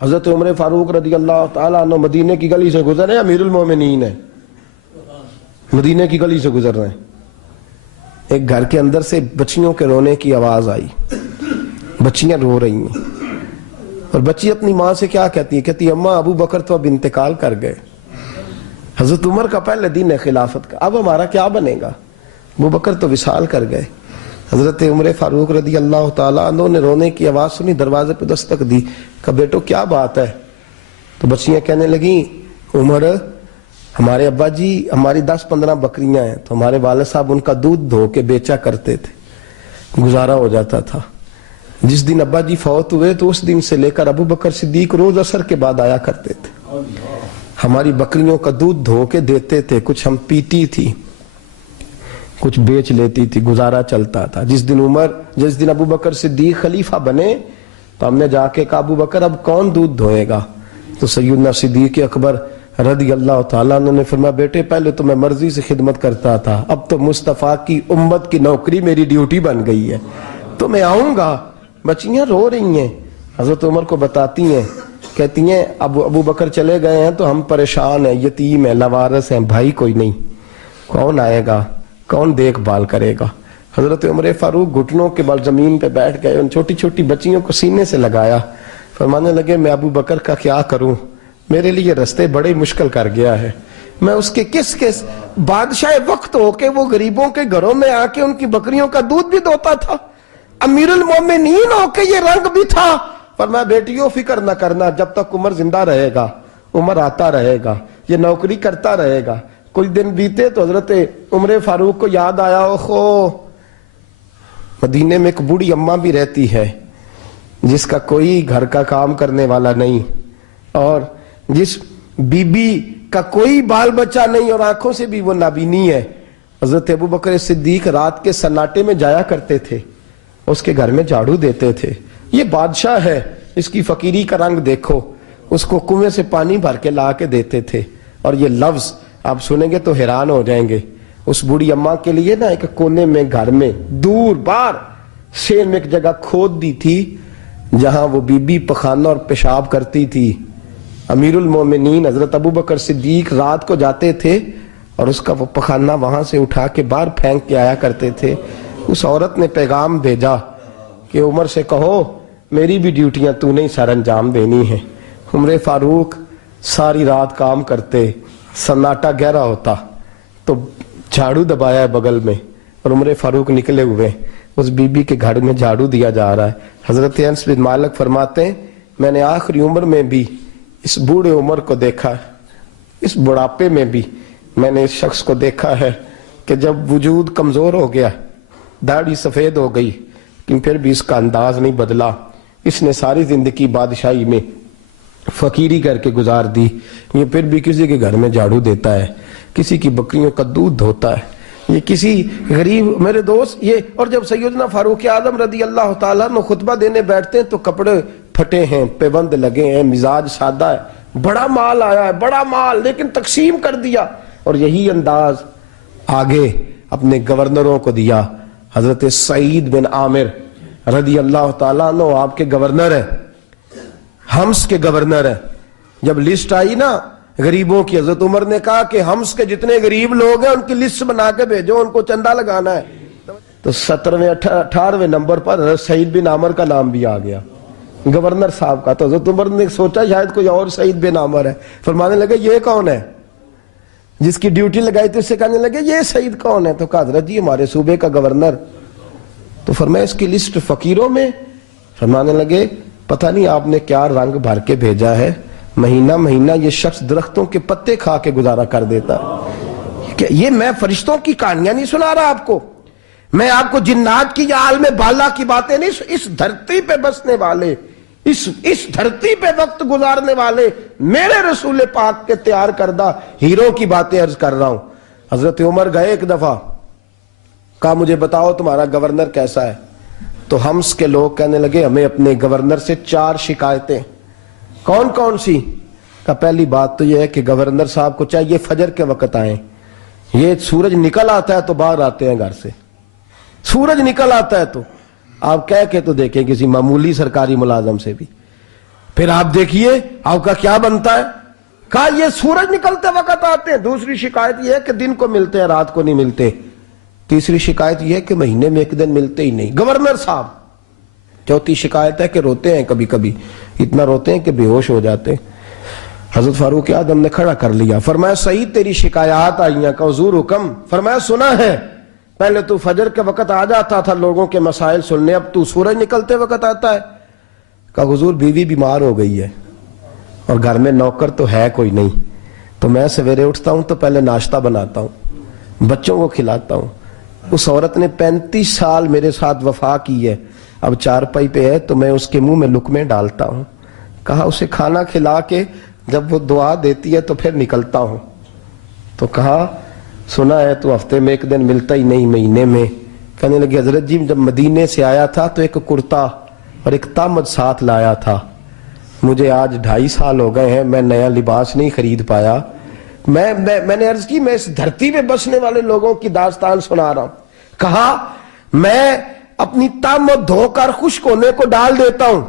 حضرت عمر فاروق رضی اللہ تعالیٰ عنہ مدینے کی گلی سے گزر رہے ہیں، امیر المومنین ہے، مدینے کی گلی سے گزر رہے ہیں، ایک گھر کے اندر سے بچیوں کے رونے کی آواز آئی، بچیاں رو رہی ہیں، اور بچی اپنی ماں سے کیا کہتی ہے؟ کہتی ہے اماں ابو بکر تو اب انتقال کر گئے، حضرت عمر کا پہلے دن ہے خلافت کا، اب ہمارا کیا بنے گا؟ ابو بکر تو وصال کر گئے۔ حضرت عمر فاروق رضی اللہ تعالیٰ عنہ نے رونے کی آواز سنی، دروازے پہ دستک دی، کہا بیٹو کیا بات ہے؟ تو بچیاں کہنے لگیں عمر ہمارے ابا جی ہماری 10-15 بکریاں ہیں، تو ہمارے والد صاحب ان کا دودھ دھو کے بیچا کرتے تھے، گزارا ہو جاتا تھا۔ جس دن ابا جی فوت ہوئے تو اس دن سے لے کر ابو بکر صدیق روز عصر کے بعد آیا کرتے تھے، ہماری بکریوں کا دودھ دھو کے دیتے تھے، کچھ ہم پیتی تھی، کچھ بیچ لیتی تھی، گزارا چلتا تھا۔ جس دن ابو بکر صدیق خلیفہ بنے تو ہم نے جا کے کہا ابو بکر اب کون دودھ دھوئے گا؟ تو سیدنا صدیق اکبر رضی اللہ تعالیٰ عنہ نے فرمایا بیٹے پہلے تو میں مرضی سے خدمت کرتا تھا، اب تو مصطفیٰ کی امت کی نوکری میری ڈیوٹی بن گئی ہے، تو میں آؤں گا۔ بچیاں رو رہی ہیں، حضرت عمر کو بتاتی ہیں، کہتی ہیں ابو بکر چلے گئے ہیں تو ہم پریشان ہیں، یتیم ہیں، لاوارث ہیں، بھائی کوئی نہیں، کون آئے گا، کون دیکھ بھال کرے گا؟ حضرت عمر فاروق گھٹنوں کے بل زمین پہ بیٹھ گئے، ان چھوٹی چھوٹی بچیوں کو سینے سے لگایا، فرمانے لگے میں ابو بکر کا کیا کروں، میرے لیے رستے بڑے مشکل کر گیا ہے، میں اس کے کس بادشاہ وقت ہو کے وہ غریبوں کے گھروں میں آ کے ان کی بکریوں کا دودھ بھی دوتا تھا، امیر المومنین ہو کے یہ رنگ بھی تھا۔ فرمایا بیٹیوں فکر نہ کرنا، جب تک عمر زندہ رہے گا، عمر آتا رہے گا، یہ نوکری کرتا رہے گا۔ کچھ دن بیتے تو حضرت عمر فاروق کو یاد آیا اوہو مدینے میں ایک بوڑھی اماں بھی رہتی ہے جس کا کوئی گھر کا کام کرنے والا نہیں، اور جس بی بی کا کوئی بال بچہ نہیں اور آنکھوں سے بھی وہ نابینی ہے۔ حضرت ابو بکر صدیق رات کے سناٹے میں جایا کرتے تھے، اس کے گھر میں جھاڑو دیتے تھے، یہ بادشاہ ہے، اس کی فقیری کا رنگ دیکھو، اس کو کنویں سے پانی بھر کے لا کے دیتے تھے۔ اور یہ لفظ آپ سنیں گے تو حیران ہو جائیں گے، اس بوڑھی اماں کے لیے نا ایک کونے میں گھر میں دور بار شیر میں ایک جگہ کھود دی تھی جہاں وہ بی بی پخانہ اور پیشاب کرتی تھی۔ امیر المومنین حضرت ابو بکر صدیق رات کو جاتے تھے اور اس کا وہ پخانہ وہاں سے اٹھا کے باہر پھینک کے آیا کرتے تھے۔ اس عورت نے پیغام بھیجا کہ عمر سے کہو میری بھی ڈیوٹیاں تو نہیں سر انجام دینی ہیں۔ عمر فاروق ساری رات کام کرتے، سناٹا گہرا ہوتا تو جھاڑو دبایا ہے بغل میں اور عمر فاروق نکلے ہوئے، اس بی بی کے گھر میں جھاڑو دیا جا رہا ہے۔ حضرت انس بن مالک فرماتے ہیں میں نے آخری عمر میں بھی اس بوڑھے عمر کو دیکھا ہے، اس بڑھاپے میں بھی میں نے اس شخص کو دیکھا ہے کہ جب وجود کمزور ہو گیا، داڑھی سفید ہو گئی، لیکن پھر بھی اس کا انداز نہیں بدلا، اس نے ساری زندگی بادشاہی میں فقیری کر کے گزار دی، یہ پھر بھی کسی کے گھر میں جھاڑو دیتا ہے، کسی کی بکریوں کا دودھ دھوتا ہے، یہ کسی غریب میرے دوست یہ۔ اور جب سیدنا فاروق اعظم رضی اللہ تعالیٰ عنہ خطبہ دینے بیٹھتے ہیں تو کپڑے پھٹے ہیں، پیبند لگے ہیں، مزاج سادہ ہے، بڑا مال آیا ہے، بڑا مال، لیکن تقسیم کر دیا، اور یہی انداز آگے اپنے گورنروں کو دیا۔ حضرت سعید بن عامر رضی اللہ تعالیٰ عنہ آپ کے گورنر ہیں، حمص کے گورنر ہیں۔ جب لسٹ آئی نا غریبوں کی، حضرت عمر نے کہا کہ حمص کے جتنے غریب لوگ ہیں ان کی لسٹ بنا کے بھیجو، ان کو چندہ لگانا ہے۔ تو 17ویں 18ویں نمبر پر حضرت سعید بن عامر کا نام بھی آ گیا، گورنر صاحب کا۔ تو حضرت عمر نے سوچا شاید کوئی اور سعید بن عامر ہے، فرمانے لگے یہ کون ہے؟ جس کی ڈیوٹی لگائی تھی اس سے کہنے لگے یہ سعید کون ہے؟ تو کہا حضرت جی ہمارے صوبے کا گورنر۔ تو فرمایا اس کی لسٹ فقیروں میں؟ فرمانے لگے پتہ نہیں آپ نے کیا رنگ بھر کے بھیجا ہے، مہینہ مہینہ یہ شخص درختوں کے پتے کھا کے گزارا کر دیتا ہے۔ یہ میں فرشتوں کی کہانیاں نہیں سنا رہا آپ کو، میں آپ کو جنات کی یا عالم بالا کی باتیں نہیں، اس دھرتی پہ بسنے والے، اس دھرتی پہ وقت گزارنے والے میرے رسول پاک کے تیار کردہ ہیرو کی باتیں عرض کر رہا ہوں۔ حضرت عمر گئے ایک دفعہ، کہا مجھے بتاؤ تمہارا گورنر کیسا ہے؟ تو حمص کے لوگ کہنے لگے ہمیں اپنے گورنر سے 4 شکایتیں۔ کون کون سی؟ کہا پہلی بات تو یہ ہے کہ گورنر صاحب کو چاہیے فجر کے وقت آئیں، یہ سورج نکل آتا ہے تو باہر آتے ہیں گھر سے، سورج نکل آتا ہے تو آپ کہہ کے تو دیکھیں کسی معمولی سرکاری ملازم سے بھی۔ پھر آپ دیکھیے آپ کا کیا بنتا ہے. کہا یہ سورج نکلتے وقت آتے ہیں. دوسری شکایت یہ ہے کہ دن کو ملتے ہیں رات کو نہیں ملتے. تیسری شکایت یہ ہے کہ مہینے میں ایک دن ملتے ہی نہیں گورنر صاحب. چوتھی شکایت ہے کہ روتے ہیں کبھی کبھی, اتنا روتے ہیں کہ بے ہوش ہو جاتے ہیں. حضرت فاروق اعظم نے کھڑا کر لیا, فرمایا سعید تیری شکایات آئی ہیں. کہ حضور حکم. فرمایا سنا ہے, پہلے تو فجر کے وقت آ جاتا تھا لوگوں کے مسائل سننے, اب تو سورج نکلتے وقت آتا ہے. کہا حضور بیوی بیمار ہو گئی ہے اور گھر میں نوکر تو ہے کوئی نہیں, تو میں سویرے اٹھتا ہوں تو پہلے ناشتہ بناتا ہوں, بچوں کو کھلاتا ہوں. اس عورت نے 35 سال میرے ساتھ وفا کی ہے, اب چارپائی پہ ہے تو میں اس کے منہ میں لقمے ڈالتا ہوں. کہا اسے کھانا کھلا کے جب وہ دعا دیتی ہے تو پھر نکلتا ہوں. تو کہا سنا ہے تو ہفتے میں ایک دن ملتا ہی نہیں مہینے میں. کہنے لگے حضرت جی جب مدینے سے آیا تھا تو ایک کرتا اور ایک تامد ساتھ لایا تھا, مجھے آج 2.5 سال ہو گئے ہیں, میں نیا لباس نہیں خرید پایا. میں نے عرض کی میں اس دھرتی پہ بسنے والے لوگوں کی داستان سنا رہا ہوں. کہا میں اپنی تامد دھو کر خشک ہونے کو ڈال دیتا ہوں,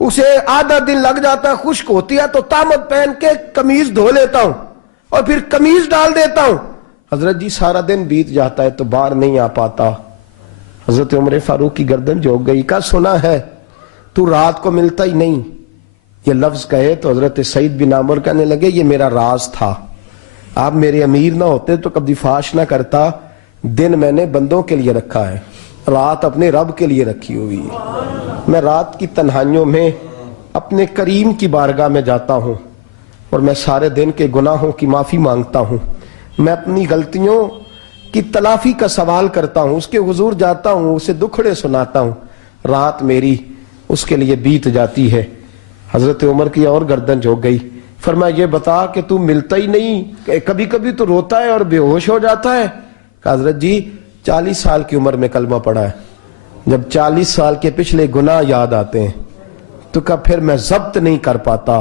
اسے آدھا دن لگ جاتا ہے, خشک ہوتی ہے تو تامد پہن کے قمیض دھو لیتا ہوں اور پھر قمیض ڈال دیتا ہوں. حضرت جی سارا دن بیت جاتا ہے تو باہر نہیں آ پاتا. حضرت عمر فاروق کی گردن جھک گئی. کہا سنا ہے تو رات کو ملتا ہی نہیں. یہ لفظ کہے تو حضرت سعید بن عامر کہنے لگے یہ میرا راز تھا, آپ میرے امیر نہ ہوتے تو کبھی فاش نہ کرتا. دن میں نے بندوں کے لیے رکھا ہے, رات اپنے رب کے لیے رکھی ہوئی ہے. میں رات کی تنہائیوں میں اپنے کریم کی بارگاہ میں جاتا ہوں اور میں سارے دن کے گناہوں کی معافی مانگتا ہوں. میں اپنی غلطیوں کی تلافی کا سوال کرتا ہوں, اس کے حضور جاتا ہوں, اسے دکھڑے سناتا ہوں. رات میری اس کے لیے بیت جاتی ہے. حضرت عمر کی اور گردن جھک گئی. فرمایا یہ بتا کہ تو ملتا ہی نہیں, کبھی کبھی تو روتا ہے اور بے ہوش ہو جاتا ہے. کہ حضرت جی 40 سال کی عمر میں کلمہ پڑھا ہے, جب 40 سال کے پچھلے گناہ یاد آتے ہیں تو کہا پھر میں ضبط نہیں کر پاتا.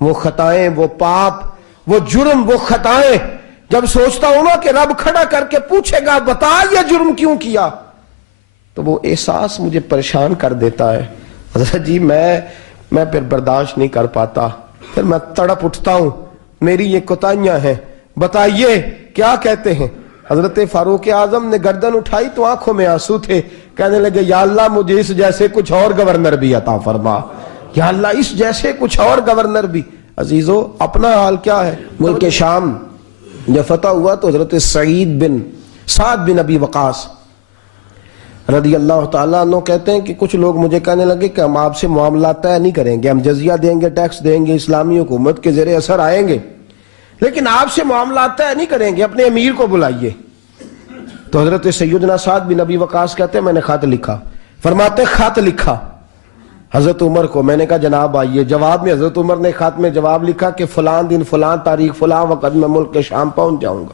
وہ خطائیں, وہ پاپ, وہ جرم, وہ خطائیں جب سوچتا ہوں نا کہ رب کھڑا کر کے پوچھے گا بتا یہ جرم کیوں کیا, تو وہ احساس مجھے پریشان کر دیتا ہے. حضرت جی میں پھر برداشت نہیں کر پاتا, پھر میں تڑپ اٹھتا ہوں, میری یہ کوتاہیاں ہیں, بتائیے کیا کہتے ہیں. حضرت فاروق اعظم نے گردن اٹھائی تو آنکھوں میں آنسو تھے. کہنے لگے یا اللہ مجھے اس جیسے کچھ اور گورنر بھی عطا فرما, یا اللہ اس جیسے کچھ اور گورنر بھی. عزیزو اپنا حال کیا ہے. ملک شام جب فتح ہوا تو حضرت سعد بن ابی وقاص رضی اللہ تعالیٰ عنہ کہتے ہیں کہ کچھ لوگ مجھے کہنے لگے کہ ہم آپ سے معاملات طے نہیں کریں گے, ہم جزیہ دیں گے, ٹیکس دیں گے, اسلامی حکومت کے زیر اثر آئیں گے, لیکن آپ سے معاملات طے نہیں کریں گے, اپنے امیر کو بلائیے. تو حضرت سیدنا سعد بن ابی وقاص کہتے ہیں میں نے خط لکھا. فرماتے خط لکھا حضرت عمر کو. میں نے کہا جناب آئیے. جواب میں حضرت عمر نے خط میں جواب لکھا کہ فلان دن فلان تاریخ فلان وقت میں ملک کے شام پہنچ جاؤں گا.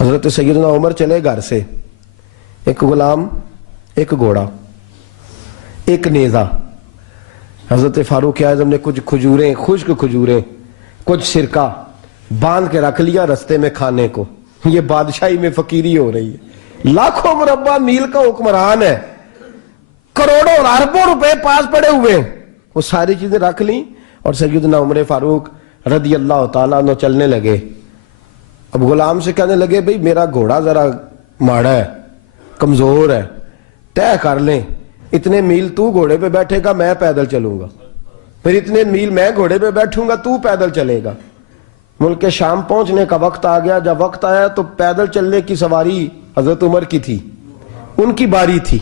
حضرت سیدنا عمر چلے گھر سے, ایک غلام, ایک گھوڑا, ایک نیزہ. حضرت فاروق اعظم نے کچھ کھجوریں, خشک کھجوریں, کچھ سرکہ باندھ کے رکھ لیا رستے میں کھانے کو. یہ بادشاہی میں فقیری ہو رہی ہے. لاکھوں مربع میل کا حکمران ہے, کروڑوں اور اربوں روپے پاس پڑے ہوئے, وہ ساری چیزیں رکھ لیں اور سیدنا عمر فاروق رضی اللہ تعالیٰ عنہ چلنے لگے. اب غلام سے کہنے لگے بھئی میرا گھوڑا ذرا ماڑا ہے, کمزور ہے, طے کر لیں, اتنے میل تو گھوڑے پہ بیٹھے گا, میں پیدل چلوں گا, پھر اتنے میل میں گھوڑے پہ بیٹھوں گا, تو پیدل چلے گا. ملک شام پہنچنے کا وقت آ گیا. جب وقت آیا تو پیدل چلنے کی سواری حضرت عمر کی تھی, ان کی باری تھی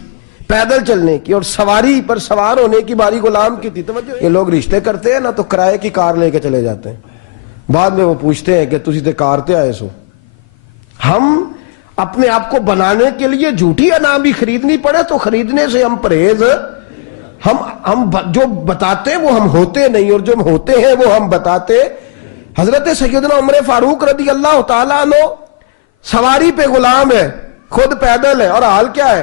پیدل چلنے کی, اور سواری پر سوار ہونے کی باری غلام کی تھی. توجہ, یہ لوگ رشتے کرتے ہیں نا تو کرائے کی کار لے کے چلے جاتے ہیں, بعد میں وہ پوچھتے ہیں کہ تسی تے کار تے آئے سو. ہم اپنے آپ کو بنانے کے لیے جھوٹی انعام بھی خریدنی پڑے تو خریدنے سے ہم پرہیز, ہم جو بتاتے وہ ہم ہوتے نہیں, اور جو ہم ہوتے ہیں وہ ہم بتاتے. حضرت سیدنا عمر فاروق رضی اللہ تعالیٰ عنہ سواری پہ غلام ہے, خود پیدل ہے, اور حال کیا ہے,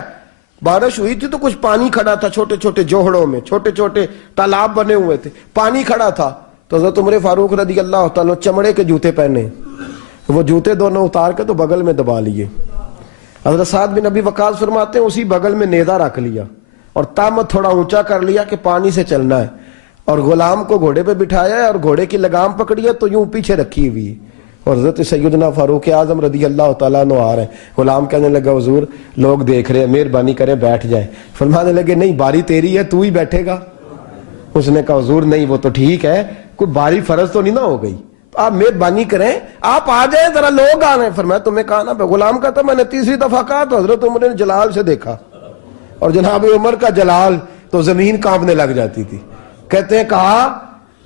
بارش ہوئی تھی تو کچھ پانی کھڑا تھا, چھوٹے چھوٹے جوہڑوں میں چھوٹے چھوٹے تالاب بنے ہوئے تھے, پانی کھڑا تھا. تو حضرت عمر فاروق رضی اللہ تعالیٰ چمڑے کے جوتے پہنے, وہ جوتے دونوں اتار کے تو بغل میں دبا لیے. حضرت سعد بن ابی وقاص فرماتے ہیں اسی بغل میں نیزہ رکھ لیا اور تامت تھوڑا اونچا کر لیا کہ پانی سے چلنا ہے. اور غلام کو گھوڑے پہ بٹھایا ہے اور گھوڑے کی لگام پکڑی ہے تو یوں پیچھے رکھی ہوئی ہے، اور حضرت سیدنا فاروق اعظم رضی اللہ تعالیٰ عنہ آ رہے ہیں۔ غلام کہنے لگا حضور لوگ دیکھ رہے ہیں، مہربانی کریں بیٹھ جائیں۔ فرمانے لگے نہیں، باری تیری ہے، تو ہی بیٹھے گا۔ اس نے کہا حضور نہیں، وہ تو ٹھیک ہے، کوئی باری فرض تو نہیں نہ ہو گئی، آپ مہربانی کریں آپ آ جائیں، ذرا لوگ آ رہے ہیں۔ فرمایا تمہیں کہا نا، غلام کہتا میں نے تیسری دفعہ کہا تو حضرت عمر نے جلال سے دیکھا، اور جناب عمر کا جلال تو زمین کانپنے لگ جاتی تھی۔ کہتے ہیں کہا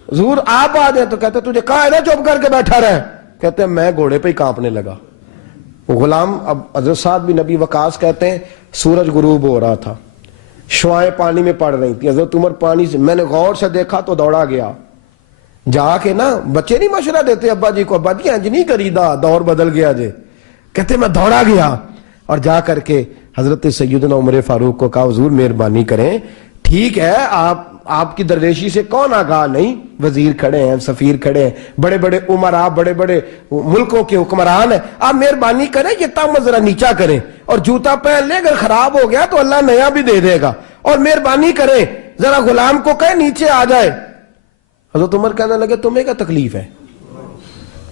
حضور آپ آ جائیں، تو کہتے تجھے کہا ہے نا چپ کر کے بیٹھا رہے، کہتے ہیں میں گھوڑے پہ ہی کانپنے لگا۔ غلام اب حضرت سعد بن ابی وقاص کہتے ہیں سورج غروب ہو رہا تھا، شعائیں پانی میں پڑ رہی تھی، حضرت عمر پانی سے، میں نے غور سے دیکھا تو دوڑا گیا، جا کے نا بچے نہیں مشورہ دیتے ابا جی کو، ابا جی انج نہیں کریدا، دور بدل گیا جے، کہتے میں دوڑا گیا اور جا کر کے حضرت سیدنا عمر فاروق کو کہا حضور مہربانی کریں، ٹھیک ہے آپ کی درویشی سے کون آگاہ نہیں، وزیر کھڑے ہیں، سفیر کھڑے ہیں، بڑے بڑے عمرا، بڑے بڑے ملکوں کے حکمران ہیں، آپ مہربانی کریں یہ تامت ذرا نیچا کریں، اور جوتا پہن لے، اگر خراب ہو گیا تو اللہ نیا بھی دے دے گا، اور مہربانی کریں ذرا غلام کو کہیں نیچے آ جائے۔ حضرت عمر کہنے لگے تمہیں کیا تکلیف ہے؟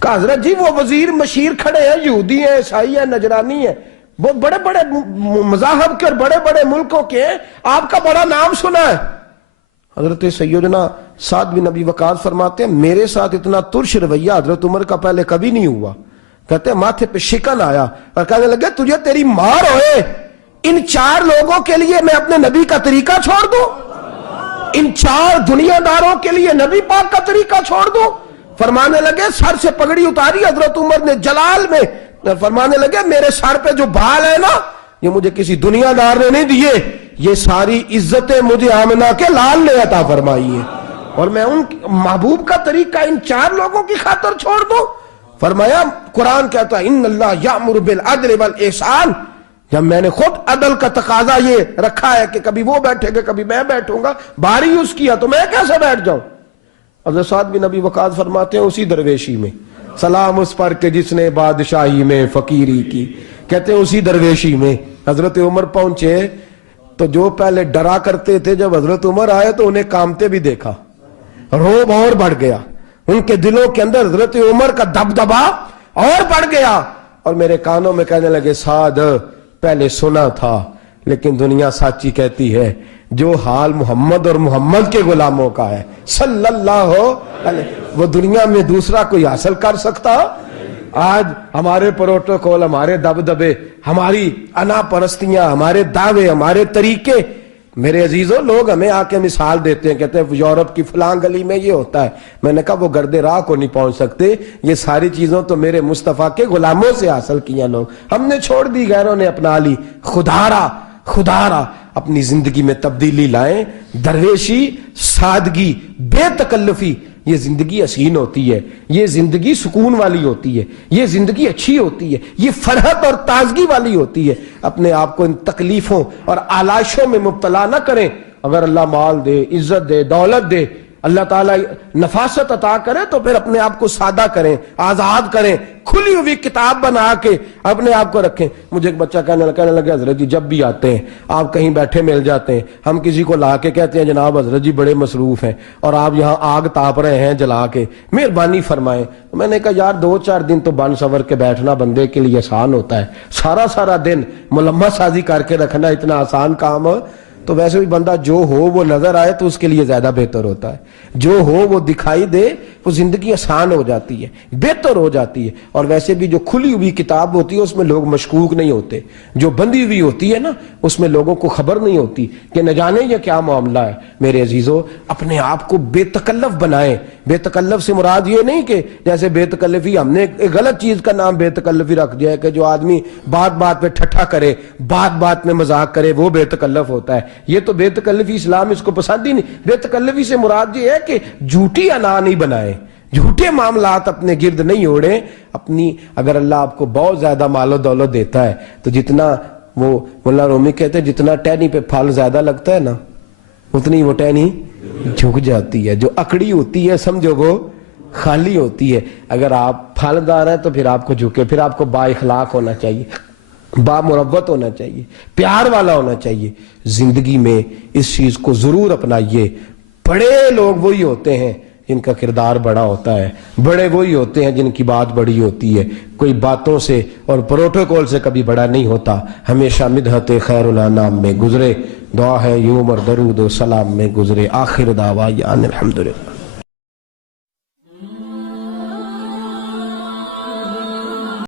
کہا حضرت جی وہ وزیر مشیر کھڑے ہیں، یہودی ہیں، عیسائی ہیں، نجرانی ہیں، وہ بڑے بڑے مذاہب کے اور بڑے بڑے ملکوں کے ہیں، آپ کا بڑا نام سنا ہے۔ حضرت سیدنا سعد بن ابی وقاص فرماتے ہیں میرے ساتھ اتنا ترش رویہ حضرت عمر کا پہلے کبھی نہیں ہوا، کہتے ہیں ماتھے پہ شکن آیا اور کہنے لگے تجھے تیری مار ہوئے، ان 4 لوگوں کے لیے میں اپنے نبی کا طریقہ چھوڑ دوں، ان 4 دنیا داروں کے لیے نبی پاک کا طریقہ چھوڑ دوں؟ فرمانے لگے سر سے پگڑی اتاری حضرت عمر نے جلال میں، فرمانے لگے میرے سر پہ جو بال ہے نا یہ مجھے کسی دنیا دار نے نہیں دیے، یہ ساری عزتیں مجھے آمنہ کے لال نے عطا فرمائی ہے، اور میں ان محبوب کا طریقہ ان 4 لوگوں کی خاطر چھوڑ دوں؟ فرمایا قرآن کہتا ہے ان اللہ یامر بالعدل والاحسان، جب میں نے خود عدل کا تقاضا یہ رکھا ہے کہ کبھی وہ بیٹھے گا کبھی میں بیٹھوں گا، باری یوز کیا تو میں کیسے بیٹھ جاؤں؟ حضرت سعد بن ابی وقاص فرماتے ہیں اسی درویشی میں سلام اس پر کہ جس نے بادشاہی میں فقیری کی، کہتے ہیں اسی درویشی میں حضرت عمر پہنچے تو جو پہلے ڈرا کرتے تھے جب حضرت عمر آئے تو انہیں کامتے بھی دیکھا، روب اور بڑھ گیا، ان کے دلوں کے اندر حضرت عمر کا دبدبا اور بڑھ گیا، اور میرے کانوں میں کہنے لگے سعد پہلے سنا تھا لیکن دنیا سچی کہتی ہے جو حال محمد اور محمد کے غلاموں کا ہے صلی اللہ علیہ، وہ دنیا میں دوسرا کوئی حاصل کر سکتا؟ آج ہمارے پروٹوکول، ہمارے دبدبے، ہماری انا پرستیاں، ہمارے دعوے، ہمارے طریقے، میرے عزیزوں لوگ ہمیں آ کے مثال دیتے ہیں، کہتے ہیں یورپ کی فلاں گلی میں یہ ہوتا ہے، میں نے کہا وہ گرد راہ کو نہیں پہنچ سکتے، یہ ساری چیزوں تو میرے مصطفیٰ کے غلاموں سے حاصل کیا لوگ، ہم نے چھوڑ دی، غیروں نے اپنا لی۔ خدارا اپنی زندگی میں تبدیلی لائیں، درویشی، سادگی، بے تکلفی، یہ زندگی حسین ہوتی ہے، یہ زندگی سکون والی ہوتی ہے، یہ زندگی اچھی ہوتی ہے، یہ فرحت اور تازگی والی ہوتی ہے۔ اپنے آپ کو ان تکلیفوں اور آلائشوں میں مبتلا نہ کریں، اگر اللہ مال دے، عزت دے، دولت دے، اللہ تعالیٰ نفاست عطا کرے تو پھر اپنے آپ کو سادہ کریں، آزاد کریں، کھلی ہوئی کتاب بنا کے اپنے آپ کو رکھیں۔ مجھے ایک بچہ کہنے لگا حضرت جی جب بھی آتے ہیں آپ کہیں بیٹھے مل جاتے ہیں، ہم کسی کو لا کے کہتے ہیں جناب حضرت جی بڑے مصروف ہیں اور آپ یہاں آگ تاپ رہے ہیں جلا کے، مہربانی فرمائیں۔ میں نے کہا یار 2-4 دن تو بن سور کے بیٹھنا بندے کے لیے آسان ہوتا ہے، سارا دن ملمہ سازی کر کے رکھنا اتنا آسان کام ہو تو ویسے بھی بندہ جو ہو وہ نظر آئے تو اس کے لیے زیادہ بہتر ہوتا ہے، جو ہو وہ دکھائی دے، وہ زندگی آسان ہو جاتی ہے، بہتر ہو جاتی ہے۔ اور ویسے بھی جو کھلی ہوئی کتاب ہوتی ہے اس میں لوگ مشکوک نہیں ہوتے، جو بندی ہوئی ہوتی ہے نا اس میں لوگوں کو خبر نہیں ہوتی کہ نہ جانے یہ کیا معاملہ ہے۔ میرے عزیزو اپنے آپ کو بے تکلف بنائیں۔ بے تکلف سے مراد یہ نہیں کہ جیسے بے تکلفی ہم نے ایک غلط چیز کا نام بے تکلفی رکھ دیا ہے کہ جو آدمی بات پہ ٹھٹھا کرے، بات میں مذاق کرے وہ بے تکلف ہوتا ہے، یہ تو بے تکلفی اسلام اس کو پسند ہی نہیں۔ بے تکلفی سے مراد یہ ہے کہ جھوٹی انا نہیں بنائیں، جھوٹے معاملات اپنے گرد نہیں اوڑیں۔ اپنی اگر اللہ آپ کو بہت زیادہ مال و دولت دیتا ہے تو جتنا وہ مولا رومی کہتے ہیں جتنا ٹہنی پہ پھل زیادہ لگتا ہے نا اتنی وہ ٹہنی جھک جاتی ہے، جو اکڑی ہوتی ہے سمجھو وہ خالی ہوتی ہے۔ اگر آپ پھلدار ہیں تو پھر آپ کو جھکے، پھر آپ کو با اخلاق ہونا چاہیے، با مروت ہونا چاہیے، پیار والا ہونا چاہیے۔ زندگی میں اس چیز کو ضرور اپنائیے، بڑے لوگ وہی ہوتے ہیں جن کا کردار بڑا ہوتا ہے، بڑے وہی ہوتے ہیں جن کی بات بڑی ہوتی ہے، کوئی باتوں سے اور پروٹوکول سے کبھی بڑا نہیں ہوتا، ہمیشہ مدحت خیر الانام میں گزرے، دعا ہے یوم اور درود و سلام میں گزرے، آخر دعویٰ الحمدللہ۔